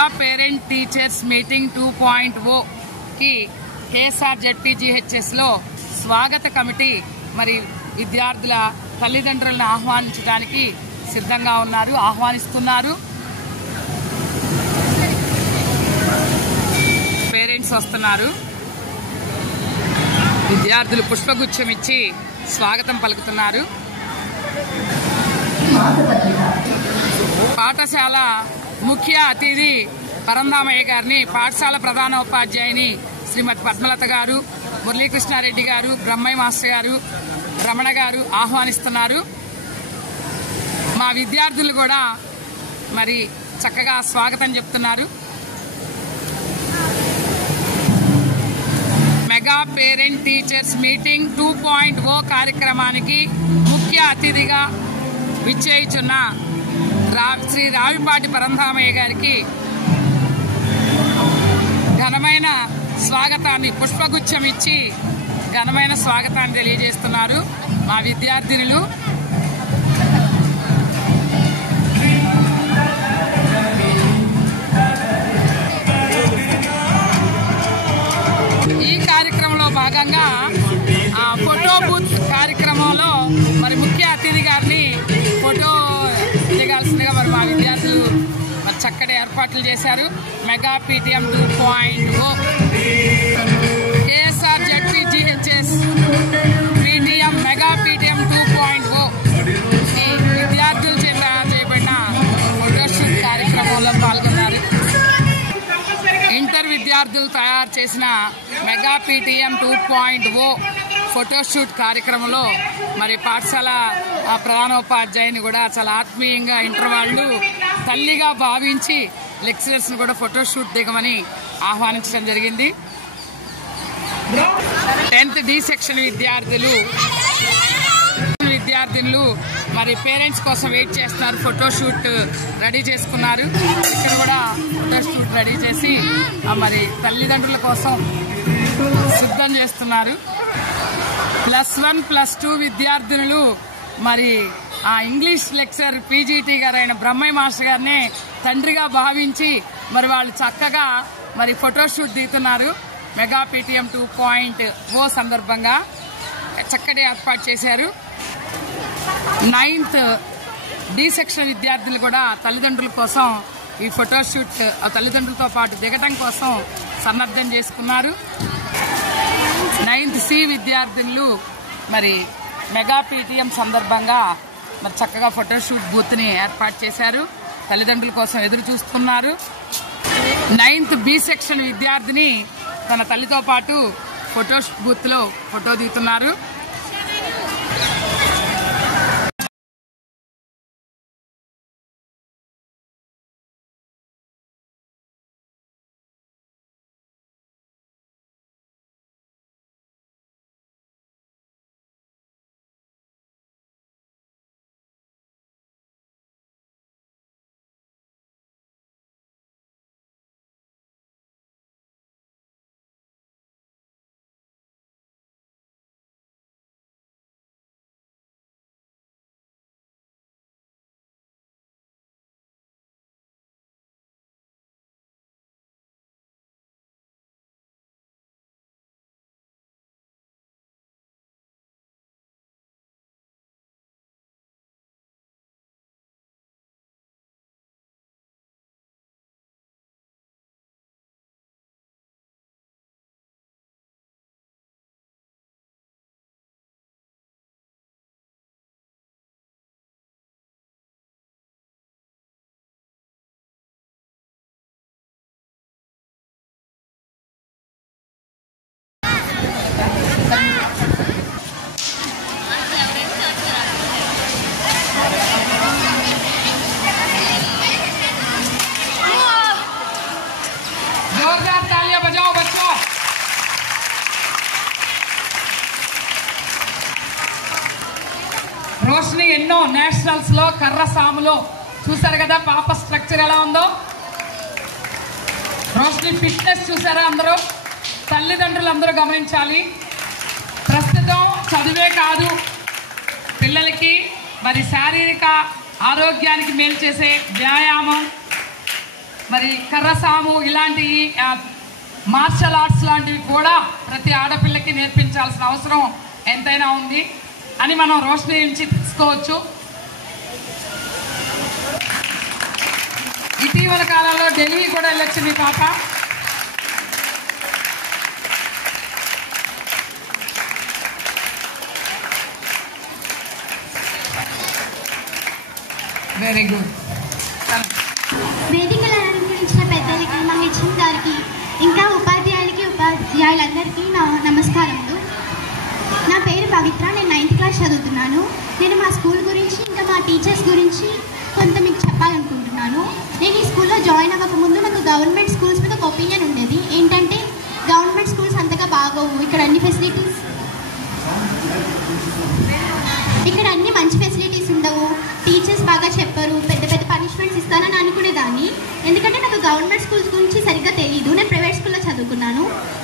Mega parent teachers meeting 2.0కి KSR జెడ్పీజీహెచ్ఎస్లో స్వాగత కమిటీ మరి విద్యార్థుల తల్లిదండ్రులను ఆహ్వానించడానికి సిద్ధంగా ఉన్నారు, ఆహ్వానిస్తున్నారు. పేరెంట్స్ వస్తున్నారు. విద్యార్థులు పుష్పగుచ్చం ఇచ్చి స్వాగతం పలుకుతున్నారు. పాఠశాల ముఖ్య అతిథి పరంధామయ్య గారిని పాఠశాల ప్రధానోపాధ్యాయుని శ్రీమతి పద్మలత గారు, మురళీకృష్ణారెడ్డి గారు, బ్రహ్మయ్య మాస్టర్ గారు, రమణ గారు ఆహ్వానిస్తున్నారు. మా విద్యార్థులు కూడా మరి చక్కగా స్వాగతం చెప్తున్నారు. మెగా పేరెంట్ టీచర్స్ మీటింగ్ 2.0 కార్యక్రమానికి ముఖ్య అతిథిగా విచ్చేయుచున్న శ్రీ రావిపాటి పరంధామయ్య గారికి ఘనమైన స్వాగతాన్ని పుష్పగుచ్చం ఇచ్చి ఘనమైన స్వాగతాన్ని తెలియజేస్తున్నారు మా విద్యార్థినులు. ఈ కార్యక్రమంలో భాగంగా ఫోటో బూత్ కార్యక్రమంలో మరి ముఖ్య అతిథి గారిని ఫోటో దిగాల్సిందిగా మరి మా విద్యార్థులు మరి చక్కటి ఏర్పాట్లు చేశారు. Mega PTM 2.0 KSR ZPGHS PTM mega PTM 2.0 విద్యార్థుల చేత చేయబడిన ఫోటోషూట్ కార్యక్రమంలో పాల్గొన్నారు. ఇంటర్ విద్యార్థులు తయారు చేసిన మెగా పీటీఎం 2.0 ఫోటోషూట్ కార్యక్రమంలో మరి పాఠశాల ప్రధానోపాధ్యాయుని కూడా చాలా ఆత్మీయంగా ఇంటర్ వాళ్ళు తల్లిగా భావించి లెక్చరర్స్ని కూడా ఫోటోషూట్ దిగమని ఆహ్వానించడం జరిగింది. 10th D సెక్షన్ విద్యార్థులు మరి పేరెంట్స్ కోసం వెయిట్ చేస్తున్నారు. ఫోటోషూట్ రెడీ చేసుకున్నారు. ఇక్కడ కూడా ఫోటోషూట్ రెడీ చేసి మరి తల్లిదండ్రుల కోసం సిద్ధం చేస్తున్నారు. +1 +2 విద్యార్థులు మరి ఆ ఇంగ్లీష్ లెక్చరర్ పీజీటీ గారైన బ్రహ్మయ్య మాస్టర్ గారిని తండ్రిగా భావించి మరి వాళ్ళు చక్కగా మరి ఫోటోషూట్ దిగుతున్నారు. మెగా పీటీఎం 2.0 సందర్భంగా చక్కటి ఏర్పాటు చేశారు. 9th D సెక్షన్ విద్యార్థులు కూడా తల్లిదండ్రుల కోసం ఈ ఫోటోషూట్ తల్లిదండ్రులతో పాటు దిగటం కోసం సన్నద్ధం చేసుకున్నారు. 9th C విద్యార్థులు మరి మెగా పీటీఎం సందర్భంగా మరి చక్కగా ఫోటోషూట్ బూత్ని ఏర్పాటు చేశారు. తల్లిదండ్రుల కోసం ఎదురు చూస్తున్నారు. 9th B సెక్షన్ విద్యార్థిని తన తల్లితో పాటు ఫోటో బూత్లో ఫోటో దిగుతున్నారు. రోషిని ఎన్నో నేషనల్స్ లో కర్రసాములో చూసారు కదా పాప స్ట్రక్చర్ ఎలా ఉందో. రోషిని ఫిట్నెస్ చూసారా అందరూ? తల్లిదండ్రులు అందరూ గమనించాలి. ప్రస్తుతం చదివే కాదు, పిల్లలకి మరి శారీరక ఆరోగ్యానికి మేలు చేసే వ్యాయామం, మరి కర్రసాము ఇలాంటి మార్షల్ ఆర్ట్స్ లాంటివి కూడా ప్రతి ఆడపిల్లకి నేర్పించాల్సిన అవసరం ఎంతైనా ఉంది అని మనం రోషిని నుంచి తెలుసుకోవచ్చు. ఇటీవల కాలంలో ఢిల్లీ కూడా వెళ్ళొచ్చింది పాప. Very good. వేదికలను అలంకరించిన పెద్దలకి, మా హెచ్ఎం గారికి, ఇంకా ఉపాధ్యాయులందరికీ నా నమస్కారములు. నా పేరు పవిత్ర, నేను 9th క్లాస్ చదువుతున్నాను. నేను మా స్కూల్ గురించి ఇంకా మా టీచర్స్ గురించి కొంత మీకు చెప్పాలనుకుంటున్నాను. నేను ఈ స్కూల్లో జాయిన్ అవ్వకముందు నాకు గవర్నమెంట్ స్కూల్స్ మీద ఒక ఒపీనియన్ ఉండేది. ఏంటంటే గవర్నమెంట్ స్కూల్స్ అంతగా బాగోవు, ఇక్కడ అన్ని మంచి ఫెసిలిటీస్ ఉండవు, టీచర్స్ బాగా చెప్పరు, పెద్ద పెద్ద పనిష్మెంట్స్ ఇస్తానని అనుకునేదాన్ని. ఎందుకంటే నాకు గవర్నమెంట్ స్కూల్స్ గురించి సరిగ్గా తెలియదు. నేను ప్రైవేట్ స్కూల్లో చదువుకున్నాను.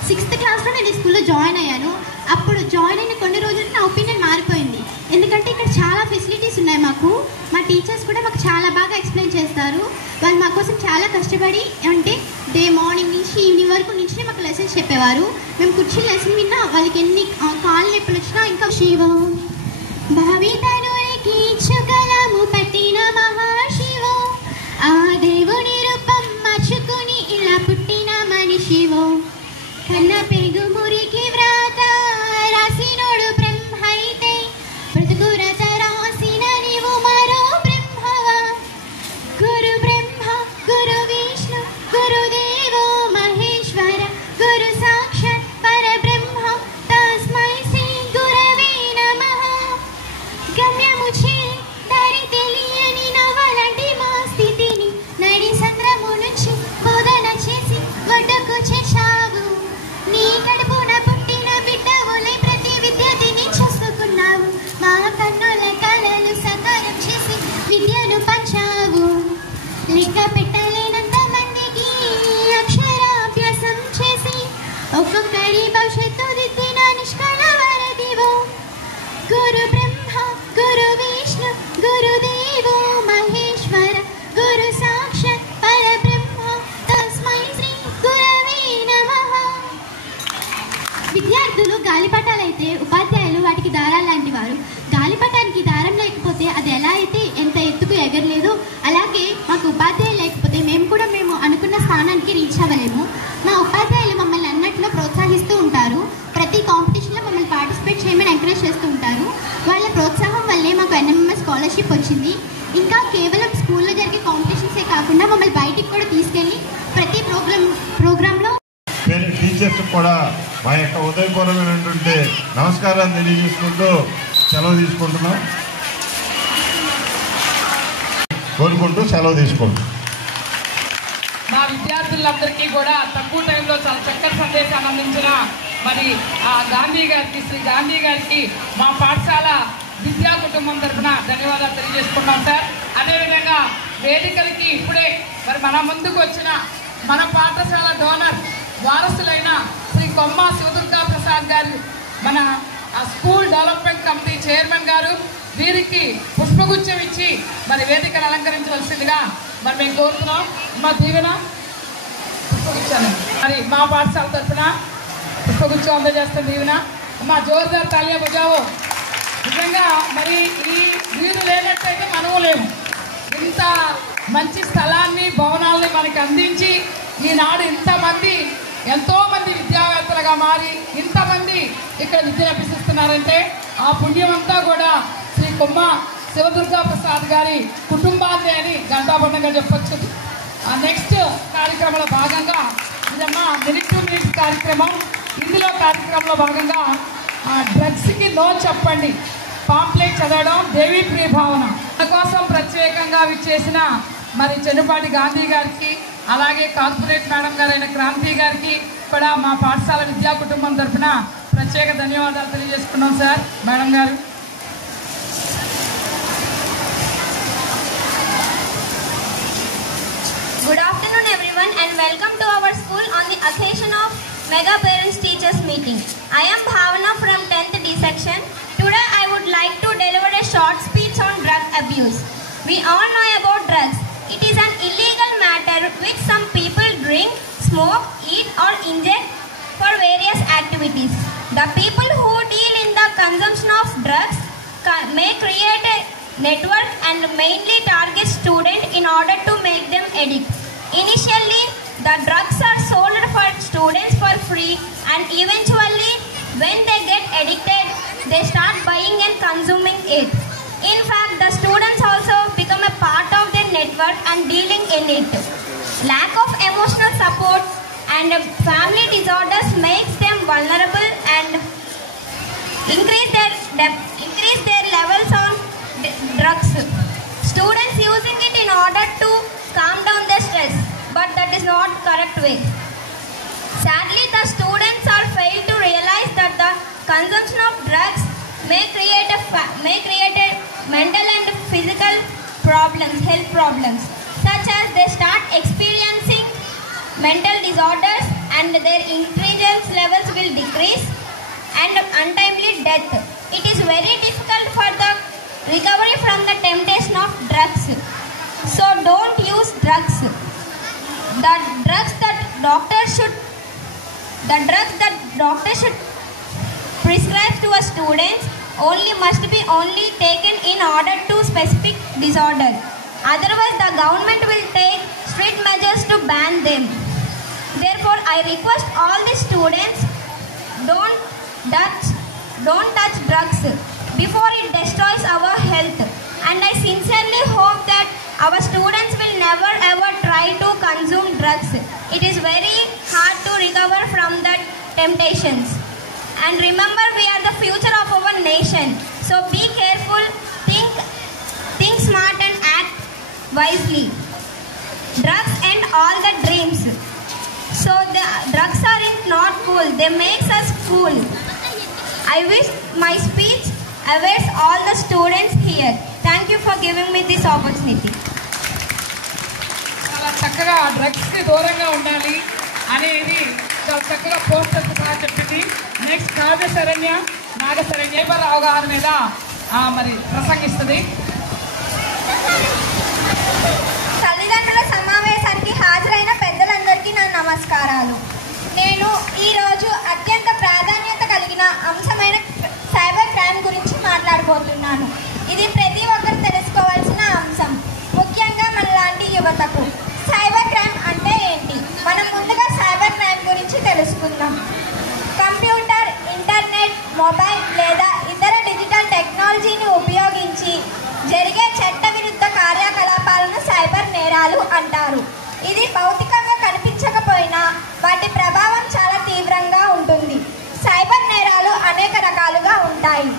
6th క్లాస్లో నేను ఈ స్కూల్లో జాయిన్ అయ్యాను. అప్పుడు జాయిన్ అయిన కొన్ని రోజులు నా ఒపీనియన్ మారిపోయింది. ఎందుకంటే ఇక్కడ చాలా ఫెసిలిటీస్ ఉన్నాయి. మాకు మా టీచర్స్ కూడా మాకు చాలా బాగా ఎక్స్ప్లెయిన్ చేస్తారు. వాళ్ళు మా కోసం చాలా కష్టపడి, అంటే డే మార్నింగ్ నుంచి ఈవినింగ్ వరకు నుంచి మాకు లెసన్స్ చెప్పేవారు. మేము కూర్చుని లెసన్ విన్నా వాళ్ళకి ఎన్ని కాళ్ళు నొప్పులు వచ్చినా ఇంకా శివం భావితనునికి చుకలము పట్టిన మహాశివో, ఆ దేవుని రూపం మర్చుకుని ఇలా పుట్టిన మనిషివో, కన్న పెరుగు మురికి వ్రాత రాసినోడు బ్రహ్మ అయితే బ్రతుకు రత రాసిన నీవు మరో బ్రహ్మవా. గురు బ్రహ్మ గురు విష్ణు గురుదేవో మహేశ్వర గురు సాక్షాత్ పరబ్రహ్మ తస్మై శ్రీ గురవే నమః. గమ్యము దారి తెలియని నవలంటి మా స్థితిని నడి సంద్రము నుంచి బోధన చేసి ఒడ్డుకు చేశావు. నీ కడుపున పుట్టిన బిడ్డవులే ప్రతి విద్యార్థిని చూసుకున్నావు. మా కన్నుల కళలు సకారం చేసి విద్యను పంచావు. లెక్క పెట్టలేనంత మందికి అక్షరాభ్యాసం చేసి ఒక్కొక్కరి భవిష్యత్తు దిద్దిన నిష్కళ వరదివో. గురు బ్రహ్మ గురు విష్ణు గురుదేవో మహేశ్వర గురు సాక్షాత్ పరబ్రహ్మ తస్మై శ్రీ గురవే నమః. విద్యార్థులు గాలిపటాలైతే ఉపాధ్యాయులు వాటికి దారాలు లాంటి వారు. గాలిపటానికి దారం లేకపోతే అది ఎలా అయితే ఎంత ఎత్తుకు ఎగరలేదు, అలాగే మాకు ఉపాధ్యాయులు లేకపోతే మేము అనుకున్న స్థానానికి రీచ్ అవ్వలేము. మా ఉపాధ్యాయులు మమ్మల్ని అన్నట్లో ప్రోత్సహిస్తూ ఉంటారు. ప్రతి కాంపిటీషన్లో మమ్మల్ని పార్టిసిపేట్ చేయమని ఎంకరేజ్ చేస్తూ ఉంటారు. వాళ్ళ ప్రోత్సాహం వల్లే మాకు NMMS స్కాలర్షిప్ వచ్చింది. ఇంకా కేవలం స్కూల్లో జరిగే కాంపిటీషన్సే కాకుండా మమ్మల్ని బయటికి కూడా తీసుకెళ్ళి ప్రతి ప్రోగ్రాంలో టీచర్స్ కూడా మా యొక్క ఉదయపూర్వమైనటువంటి నమస్కారాలు తెలియజేసుకుంటూ సెలవు తీసుకుంటున్నాం, కోరుకుంటూ సెలవు తీసుకుంటాం. మా విద్యార్థులందరికీ కూడా తక్కువ టైంలో చాలా చక్కటి సందేశాన్ని అందించిన మరి గాంధీ గారికి, శ్రీ గాంధీ గారికి మా పాఠశాల విద్యా కుటుంబం తరఫున ధన్యవాదాలు తెలియజేసుకున్నాం సార్. అదేవిధంగా వేదికలకి ఇప్పుడే మరి మన ముందుకు వచ్చిన మన పాఠశాల డోనర్ వారసులైన శ్రీ కొమ్మ శివదుర్గా ప్రసాద్ గారు, మన స్కూల్ డెవలప్మెంట్ కమిటీ చైర్మన్ గారు, వీరికి పుష్పగుచ్చం ఇచ్చి మరి వేదికను అలంకరించవలసిందిగా మరి మేము కోరుతున్నాం. మా దీవెన పుష్పగుచ్చాను మరి మా పాఠశాల తరఫున పుష్పగుచ్చం అందజేస్తాం. దీవెన మా జోర్దార్ తాలియా బజావో. నిజంగా మరి ఈ వీరు లేనట్టయితే మనము లేము. ఇంత మంచి స్థలాన్ని, భవనాలని మనకి అందించి ఈనాడు ఎంతోమంది విద్యావేత్తలుగా మారి ఇంతమంది ఇక్కడ విద్యను అభ్యసిస్తున్నారంటే ఆ పుణ్యమంతా కూడా శ్రీ కొమ్మ శివదుర్గా ప్రసాద్ గారి కుటుంబాన్ని అని గంటాపండంగా చెప్పచ్చు. నెక్స్ట్ కార్యక్రమంలో భాగంగా ఇదమ్మా మినిట్ టు మినిట్ కార్యక్రమం. ఇందులో కార్యక్రమంలో భాగంగా డ్రగ్స్కి నో చెప్పండి పాంప్లెట్ చదవడం దేవీ ప్రియ భావన కోసం ప్రత్యేకంగా విచ్చేసిన మరి చెన్నుపాటి గాంధీ గారికి, అలాగే కార్పొరేట్ మేడం గారైన క్రాంతి గారికి కూడా మా పాఠశాల విద్యా కుటుంబం తరఫున ప్రత్యేక ధన్యవాదాలు తెలియజేసుకున్నాం సార్. మేడం గారు. Good afternoon everyone and welcome to our school on the occasion of Mega Parents Teachers Meeting. I am Bhavana from 10th D section. Today I would like to deliver a short speech on drug abuse. We all know about drugs. It is an illegal matter which some smoke, eat or inject for various activities. The people who deal in the consumption of drugs may create a network and mainly target students in order to make them addict. Initially, the drugs are sold for students for free, and eventually when they get addicted, they start buying and consuming it. In fact, the students also become a part of their network and dealing in it. Lack of emotional support and family disorders makes them vulnerable and increase their levels on drugs. Students using it in order to calm down their stress, but that is not correct way. Sadly, the students are failed to realize that the consumption of drugs may create a mental and physical problems, health problems, such as they start experiencing mental disorders and their intelligence levels will decrease and untimely death. It is very difficult for the recovery from the temptation of drugs. So don't use drugs. The drugs that doctors should prescribe to a student must be only taken in order to specific disorder. Otherwise, the government will take strict measures to ban them. Therefore, I request all the students, don't touch drugs before it destroys our health. And I sincerely hope that our students will never ever try to consume drugs. It is very hard to recover from that temptations. And remember, we are the future of our nation. So be careful, think smart and act wisely. Drugs end all the dreams. So the drugs are not cool. They make us fool. I wish my speech awaits all the students here. Thank you for giving me this opportunity. చాలా చక్కగా డ్రగ్స్కి దూరంగా ఉండాలి అనేది చాలా చక్కగా posters బాగా చెప్పింది. నెక్స్ట్ నాగశరణ్య అవగాహన మీద మరి ప్రసంగిస్తుంది. తల్లిదండ్రుల సమావేశానికి హాజరైన పెద్దలందరికీ నా నమస్కారాలు. నేను ఈరోజు అత్యంత ప్రాధాన్యత కలిగిన అంశమైన సైబర్ క్రైమ్ గురించి మాట్లాడబోతున్నాను. ఇది ప్రతి ఒక్కరు తెలుసుకోవాల్సిన అంశం, ముఖ్యంగా మనలాంటి యువతకు. సైబర్ క్రైమ్ అంటే ఏంటి? మనం ముందుగా సైబర్ క్రైమ్ గురించి తెలుసుకుందాం. కంప్యూటర్, ఇంటర్నెట్, మొబైల్ లేదా ఇతర డిజిటల్ టెక్నాలజీని ఉపయోగించి జరిగే చట్టవిరుద్ధ కార్యకలాపాలను సైబర్ నేరాలు అంటారు. ఇది భౌతికంగా కనిపించకపోయినా వాటి ప్రభావం చాలా తీవ్రంగా ఉంటుంది. సైబర్ నేరాలు అనేక రకాలుగా ఉంటాయి.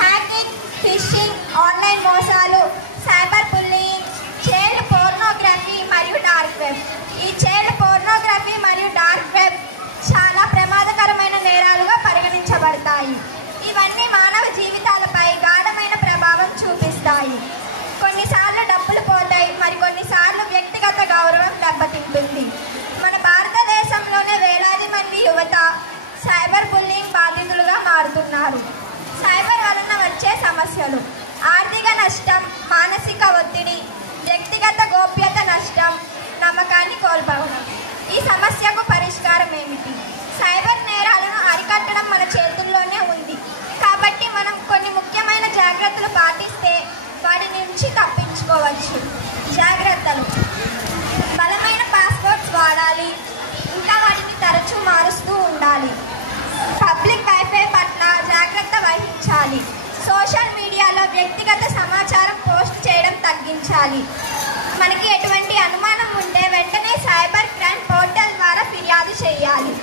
హ్యాకింగ్, ఫిషింగ్, ఆన్లైన్ మోసాలు, సైబర్ బుల్లింగ్, చైల్డ్ పోర్నోగ్రఫీ మరియు డార్క్ వెబ్. ఈ చైల్డ్ పోర్నోగ్రఫీ మరియు డార్క్ వెబ్ చాలా ప్రమాదకరమైన నేరాలుగా పరిగణించబడతాయి. ఇవన్నీ మానవ జీవితాలపై గాఢమైన ప్రభావం చూపిస్తాయి. కొన్నిసార్లు డబ్బులు పోతాయి, మరికొన్నిసార్లు వ్యక్తిగత గౌరవం దెబ్బతింటుంది. మన భారతదేశంలోనే వేలాది మంది యువత సైబర్ బుల్లింగ్ బాధితులుగా మారుతున్నారు. సైబర్ వలన వచ్చే సమస్యలు: ఆర్థిక నష్టం, మానసిక ఒత్తిడి, వ్యక్తిగత గోప్యత నష్టం, నమ్మకాన్ని కోల్పోవడం. ఈ సమస్యకు పరిష్కారం ఏమిటి? సైబర్ నేరాలను అరికట్టడం మన చేతుల్లోనే ఉంది. కాబట్టి మనం కొన్ని ముఖ్యమైన జాగ్రత్తలు పాటిస్తే వాటి నుంచి తప్పించుకోవచ్చు. జాగ్రత్తలు: బలమైన పాస్వర్డ్స్ వాడాలి, ఇంకా వాటిని తరచూ మారుస్తూ ఉండాలి. పబ్లిక్ వైఫై పట్ల జాగ్రత్త వహించాలి. సోషల్ మీడియాలో వ్యక్తిగత సమాచారం పోస్ట్ చేయడం తగ్గించాలి. మనకి ఎటువంటి అనుమానం ఉంటే వెంటనే సైబర్ క్రైమ్ పోర్టల్ ద్వారా ఫిర్యాదు చేయాలి.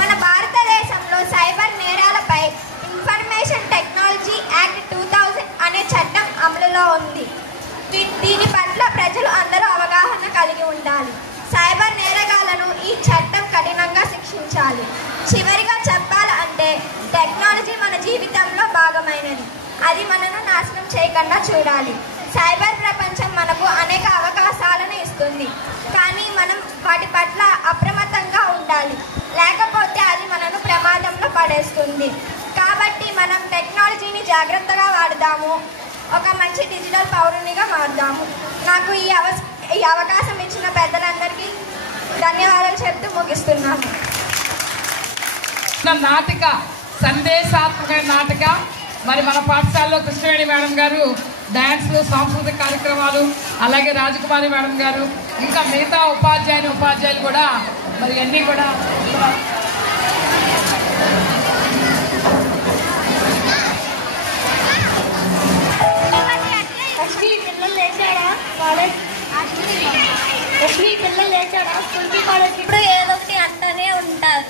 మన భారతదేశంలో సైబర్ నేరాలపై ఇన్ఫర్మేషన్ టెక్నాలజీ యాక్ట్ 2000 అనే చట్టం అమలులో ఉంది. దీని పట్ల ప్రజలు అందరూ అవగాహన కలిగి ఉండాలి. సైబర్ నేరగాళ్లను ఈ చట్టం కఠినంగా శిక్షించాలి. చివరిగా చెప్పాలంటే టెక్నాలజీ మన జీవితంలో భాగమైనది. అది మనను నాశనం చేయకుండా చూడాలి. సైబర్ ప్రపంచం మనకు అనేక అవకాశాలను ఇస్తుంది, కానీ మనం వాటి పట్ల అప్రమత్తంగా ఉండాలి. లేకపోతే అది మనను ప్రమాదంలో పడేస్తుంది. కాబట్టి మనం టెక్నాలజీని జాగ్రత్తగా వాడదాము. ఒక మంచి డిజిటల్ పౌరునిగా మారుదాము. నాకు ఈ అవకాశం ఇచ్చిన పెద్దలందరికీ ధన్యవాదాలు చెప్తూ ముగిస్తున్నాను. నాటిక సందేశాత్మక నాటిక మరి మన పాఠశాలలో కృష్ణవేణి మేడం గారు డ్యాన్స్లు, సాంస్కృతిక కార్యక్రమాలు, అలాగే రాజకుమారి మేడం గారు, ఇంకా మిగతా ఉపాధ్యాయులు కూడా మరి అన్నీ కూడా ఇప్పుడు ఏదో ఒకటి అంటూనే ఉంటారు.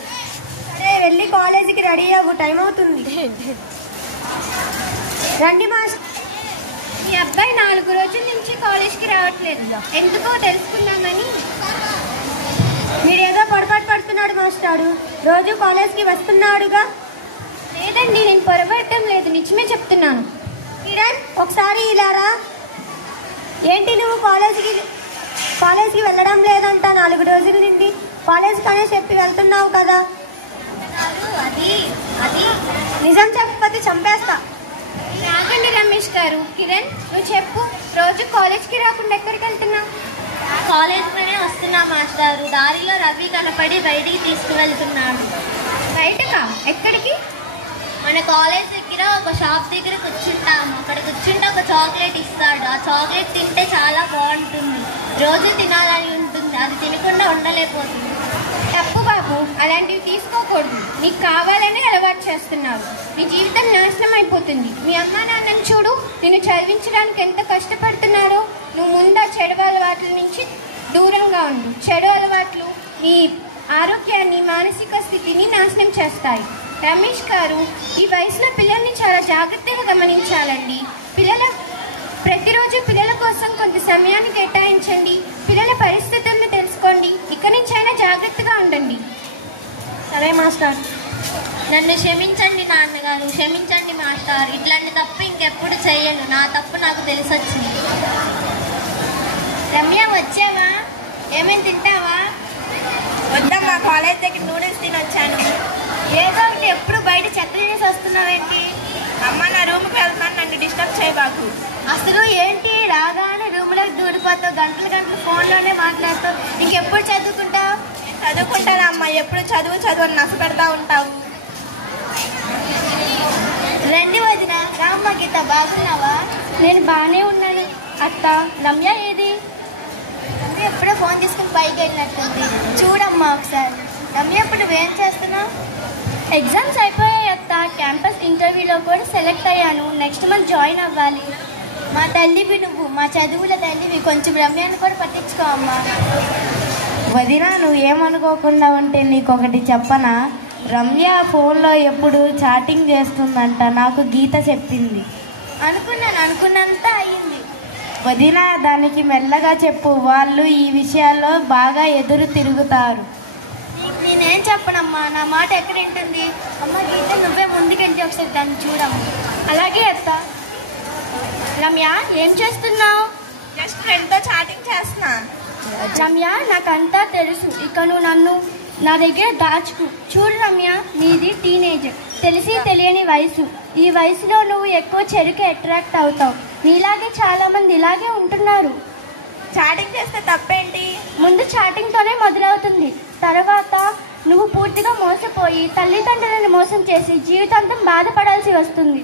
సరే వెళ్ళి కాలేజీకి రెడీ అవ్వు, టైం అవుతుంది. రండి మాస్టర్. ఈ అబ్బాయి 4 రోజుల నుంచి కాలేజ్కి రావట్లేదు, ఎందుకో తెలుసుకుందామని. మీరేదో పొరపాటు పడుతున్నాడు మాస్టారు, రోజు కాలేజ్కి వస్తున్నాడుగా. లేదండి, నేను పొరపడటం లేదు, నిజమే చెప్తున్నాను. కిరణ్, ఒకసారి ఇలా రా. ఏంటి నువ్వు కాలేజ్కి వెళ్ళడం లేదంట? 4 రోజుల నుండి కాలేజ్కి అనే చెప్పి వెళ్తున్నావు కదా. అది నిజం చెప్పకపోతే చంపేస్తా. రాకండి రమేష్ గారు. కిరణ్, నువ్వు చెప్పు, రోజు కాలేజ్కి రాకుండా ఎక్కడికి వెళ్తున్నావు? కాలేజ్లోనే వస్తున్నా మాస్టారు. దారిలో రవి కనపడి బయటికి తీసుకువెళ్తున్నాడు. బయటకా? ఎక్కడికి? మన కాలేజ్ దగ్గర ఒక షాప్ దగ్గర కూర్చుంటాము. అక్కడ కూర్చుంటే ఒక చాక్లెట్ ఇస్తాడు. ఆ చాక్లెట్ తింటే చాలా బాగుంటుంది, రోజు తినాలని ఉంటుంది. అది తినకుండా ఉండలేకపోతుంది. తప్పు బాబు, అలాంటివి తీసుకోకూడదు. నీకు కావాలని అలవాటు చేస్తున్నావు. నీ జీవితం నాశనం అయిపోతుంది. మీ అమ్మా నాన్నని చూడు, నిన్ను చదివించడానికి ఎంత కష్టపడుతున్నారో. నువ్వు ముందు ఆ చెడు అలవాట్ల నుంచి దూరంగా ఉండు. చెడు అలవాట్లు నీ ఆరోగ్యాన్ని, మానసిక స్థితిని నాశనం చేస్తాయి. రమేష్ గారు, ఈ వయసులో పిల్లల్ని చాలా జాగ్రత్తగా గమనించాలండి. ప్రతిరోజు పిల్లల కోసం కొంత సమయాన్ని కేటాయించండి. పిల్లల పరిస్థితులను తెలుసుకోండి. ఇక్కడి నుంచైనా జాగ్రత్తగా ఉండండి. సరే మాస్టర్. నన్ను క్షమించండి నాన్నగారు, క్షమించండి మాస్టర్. ఇట్లాంటి తప్పు ఇంకెప్పుడు చెయ్యను. నా తప్పు నాకు తెలిసొచ్చింది. రమ్య, వచ్చావా? ఏమేమి తింటావా? వద్దమ్మా, కాలేజ్ దగ్గర నూడిల్స్ తినొచ్చాను. ఏదో ఒకటి, ఎప్పుడు బయట చెత్త తినేసి వస్తున్నావేంటి? అమ్మ, నా రూమ్కి వెళ్తాను, నన్ను డిస్టర్బ్ చేయబాకు. అసలు ఏంటి, రాగానే రూమ్లోకి దూరిపోతావు, గంటలు ఫోన్లోనే మాట్లాడుతావు. ఇంకెప్పుడు చదువుకుంటావు? చదువుకుంటానమ్మా, ఎప్పుడు చదువు అని నస పెడతా ఉంటావు. రండి వదిన. రామ్మ, గీత, బాగున్నావా? నేను బాగానే ఉన్నాను అత్త. రమ్య ఏది? రమ్య ఎప్పుడో ఫోన్ తీసుకుని పైకి వెళ్ళినట్టుంది. చూడమ్మా ఒకసారి. రమ్య, ఇప్పుడు నువ్వేం చేస్తున్నావు? ఎగ్జామ్స్ అయిపోయాయి అత్త. క్యాంపస్ ఇంటర్వ్యూలో కూడా సెలెక్ట్ అయ్యాను. నెక్స్ట్ మంత్ జాయిన్ అవ్వాలి. మా తల్లివి నువ్వు, మా చదువుల తల్లివి. కొంచెం రమ్యను కూడా పట్టించుకో అమ్మా. వదిన, నువ్వు ఏమనుకోకుండా ఉంటే నీకొకటి చెప్పనా? రమ్య ఫోన్లో ఎప్పుడు చాటింగ్ చేస్తుందంట, నాకు గీత చెప్పింది. అనుకున్నంత అయ్యింది. వదిన, దానికి మెల్లగా చెప్పు, వాళ్ళు ఈ విషయాల్లో బాగా ఎదురు తిరుగుతారు. నేనేం చెప్పనమ్మా, నా మాట ఎక్కడ ఉంటుంది? అమ్మ గీత, నువ్వే ముందుకెళ్ళి ఒకసారి దాన్ని చూడమ్మా. అలాగే అత్త. రమ్య, ఏం చేస్తున్నావు? జస్ట్ ఫ్రెండ్తో చాటింగ్ చేస్తున్నా. రమ్య, నాకంతా తెలుసు. ఇక నువ్వు నా దగ్గర దాచుకు. చూడు రమ్య, నీది టీనేజ్, తెలిసి తెలియని వయసు. ఈ వయసులో నువ్వు ఎక్కువ చెడుకి అట్రాక్ట్ అవుతావు. నీలాగే చాలా మంది ఇలాగే ఉంటున్నారు. చాటింగ్ చేస్తే తప్పేంటి? ముందు చాటింగ్తోనే మొదలవుతుంది. తర్వాత నువ్వు పూర్తిగా మోసపోయి తల్లిదండ్రులను మోసం చేసి జీవితాంతం బాధపడాల్సి వస్తుంది.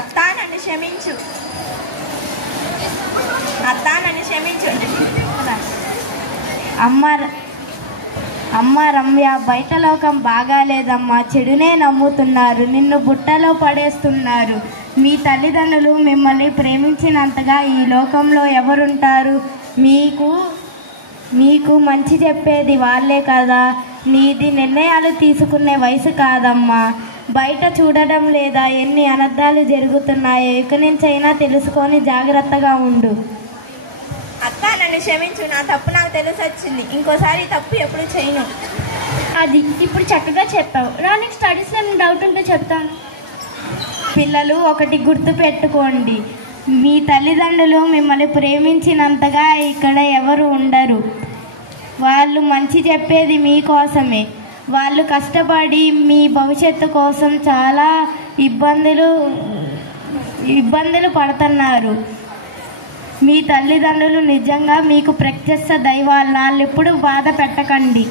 అత్త, నన్ను క్షమించు. అత్త, నన్ను క్షమించు. అమ్మ రమ్య, బయట లోకం బాగాలేదమ్మా. చెడునే నమ్ముతున్నారు, నిన్ను బుట్టలో పడేస్తున్నారు. మీ తల్లిదండ్రులు మిమ్మల్ని ప్రేమించినంతగా ఈ లోకంలో ఎవరుంటారు? మీకు మంచి చెప్పేది వాళ్ళే కదా. నీది నిర్ణయాలు తీసుకునే వయసు కాదమ్మా. బయట చూడడం లేదా ఎన్ని అనర్థాలు జరుగుతున్నాయో ఇక నుంచైనా తెలుసుకొని జాగ్రత్తగా ఉండు. అత్త, నన్ను క్షమించు. నా తప్పు నాకు తెలిసొచ్చింది. ఇంకోసారి తప్పు ఎప్పుడు చేయను. అది ఇప్పుడు చక్కగా చెప్పావు. నీకు స్టడీస్లో ఏమైనా డౌట్ ఉంటే చెప్తాను. పిల్లలు, ఒకటి గుర్తు పెట్టుకోండి, మీ తల్లిదండ్రులు మిమ్మల్ని ప్రేమించినంతగా ఇక్కడ ఎవరు ఉండరు. వాళ్ళు మంచి చెప్పేది మీకోసమే. వాళ్ళు కష్టపడి మీ భవిష్యత్తు కోసం చాలా ఇబ్బందులు పడుతున్నారు. మీ తల్లిదండ్రులు నిజంగా మీకు ప్రత్యక్ష దైవాలు. వాళ్ళెప్పుడు బాధ పెట్టకండి.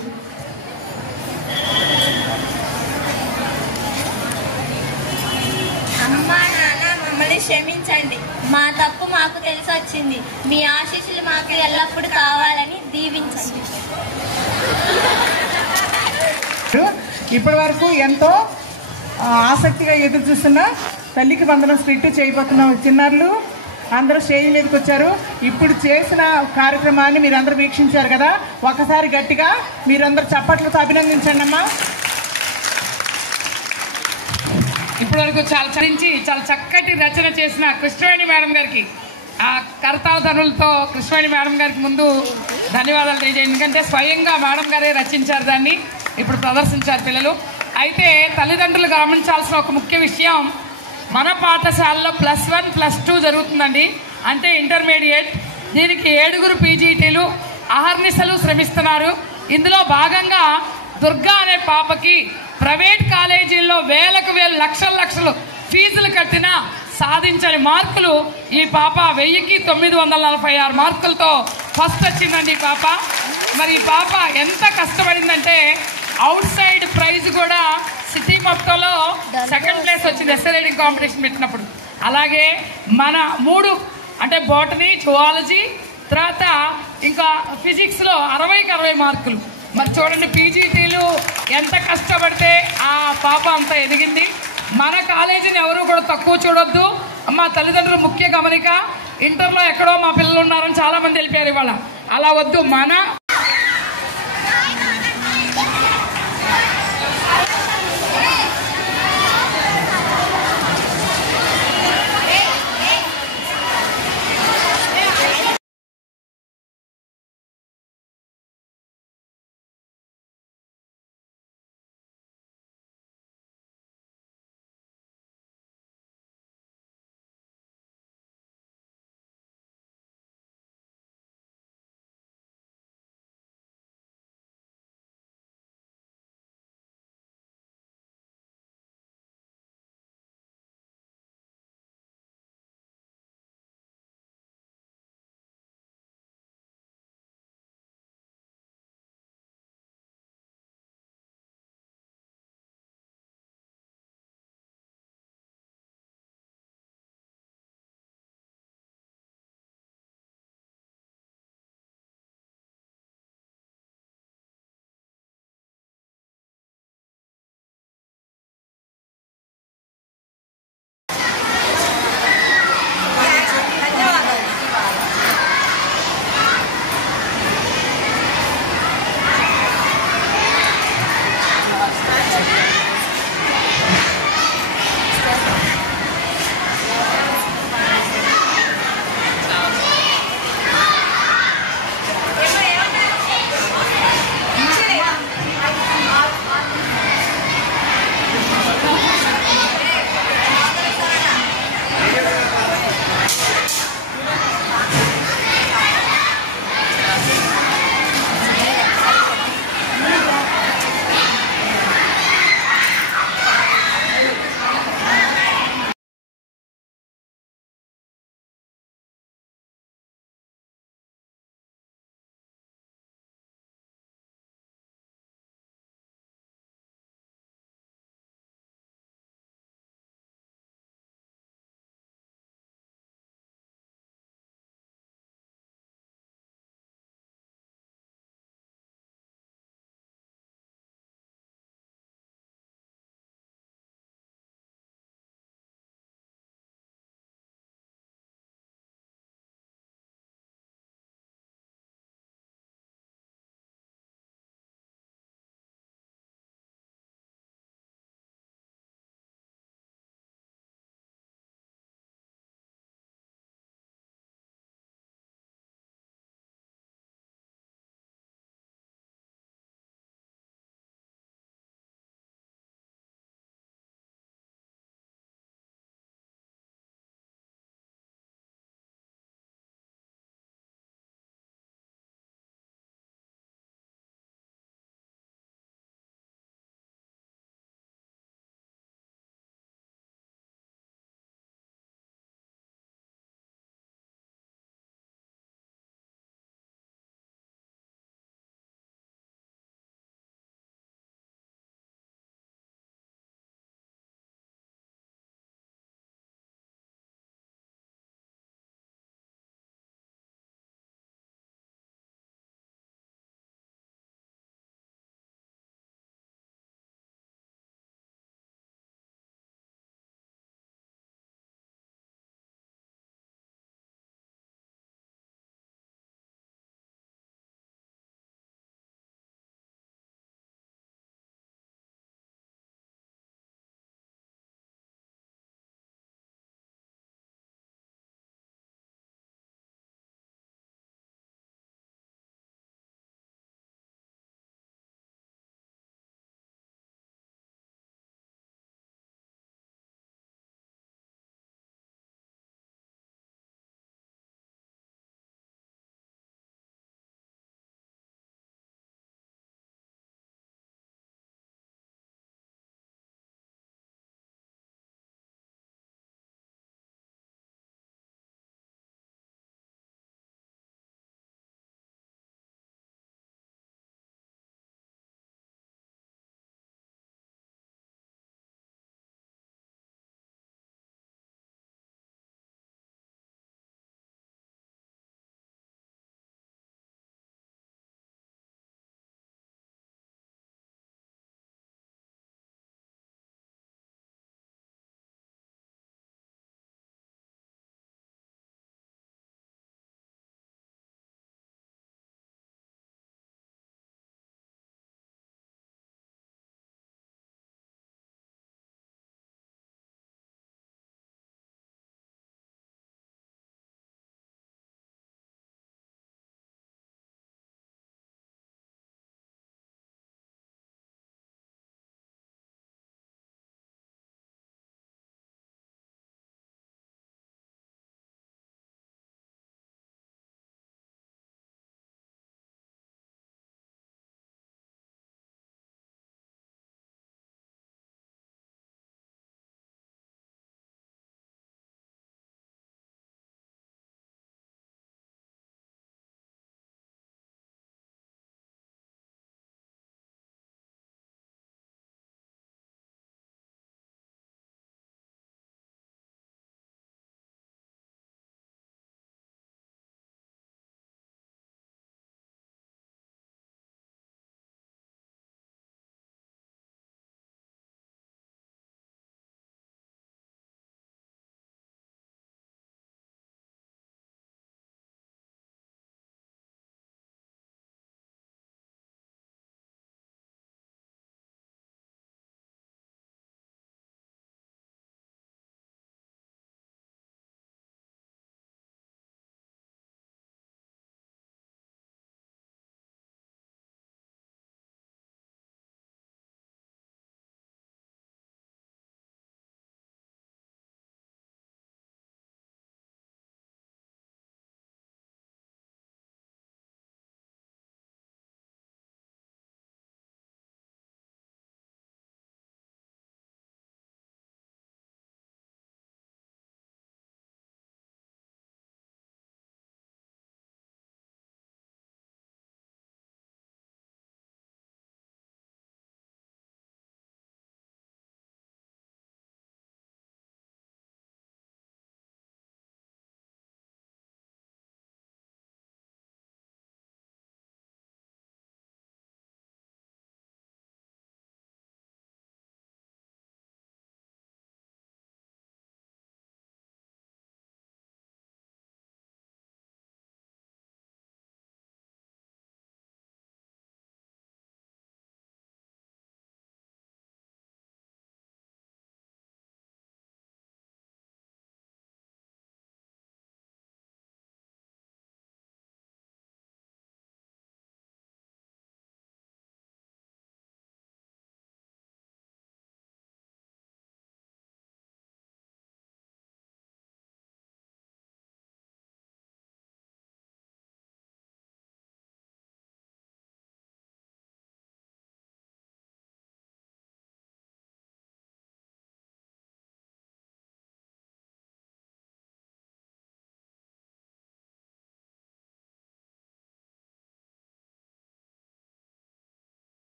అమ్మా నాన్న మమ్మల్ని క్షమించండి. మా తప్పు మాకు తెలిసి వచ్చింది. మీ ఆశీస్సులు మాకు ఎల్లప్పుడూ కావాలని దీవించండి. ఇప్పటి వరకు ఎంతో ఆసక్తిగా ఎదురు చూస్తున్న తల్లికి వందనం స్ప్లిట్ చేయబోతున్న చిన్నారులు అందరూ స్టేజ్ మీదకి వచ్చారు. ఇప్పుడు చేసిన కార్యక్రమాన్ని మీరందరూ వీక్షించారు కదా, ఒకసారి గట్టిగా మీరందరూ చప్పట్లతో అభినందించండి అమ్మా. ఇప్పటి వరకు చాలా చక్కటి రచన చేసిన కృష్ణవేణి మేడం గారికి, ఆ కర్తావధనులతో కృష్ణవేణి మేడం గారికి ముందు ధన్యవాదాలు తెలియజేయండి. ఎందుకంటే స్వయంగా మేడం గారే రచించారు, దాన్ని ఇప్పుడు ప్రదర్శించారు పిల్లలు. అయితే తల్లిదండ్రులు గమనించాల్సిన ఒక ముఖ్య విషయం, మన పాఠశాలలో +1 +2 జరుగుతుందండి, అంటే ఇంటర్మీడియట్. దీనికి 7 పీజీటీలు అహర్నిశలు శ్రమిస్తున్నారు. ఇందులో భాగంగా దుర్గా అనే పాపకి ప్రైవేట్ కాలేజీల్లో వేలకు లక్షలు ఫీజులు కట్టినా సాధించని మార్కులు ఈ పాప 1000కి 946 మార్కులతో ఫస్ట్ వచ్చిందండి ఈ పాప. మరి ఈ పాప ఎంత కష్టపడిందంటే అవుట్ సైడ్ ప్రైజ్ కూడా సిటీ మొత్తంలో సెకండ్ ప్లేస్ వచ్చింది ఎస్ఏ రైటింగ్ కాంపిటీషన్ పెట్టినప్పుడు. అలాగే మన 3 అంటే బోటనీ, జువాలజీ, తర్వాత ఇంకా ఫిజిక్స్లో 60కి 60 మార్కులు. మరి చూడండి పీజీటీలు ఎంత కష్టపడితే ఆ పాప అంత ఎదిగింది. మన కాలేజీని ఎవరు కూడా తక్కువ చూడొద్దు. మా తల్లిదండ్రులు ముఖ్య గమనిక, ఇంటర్లో ఎక్కడో మా పిల్లలు ఉన్నారని చాలామంది వెళ్ళిపోయారు ఇవాళ. అలా వద్దు. మన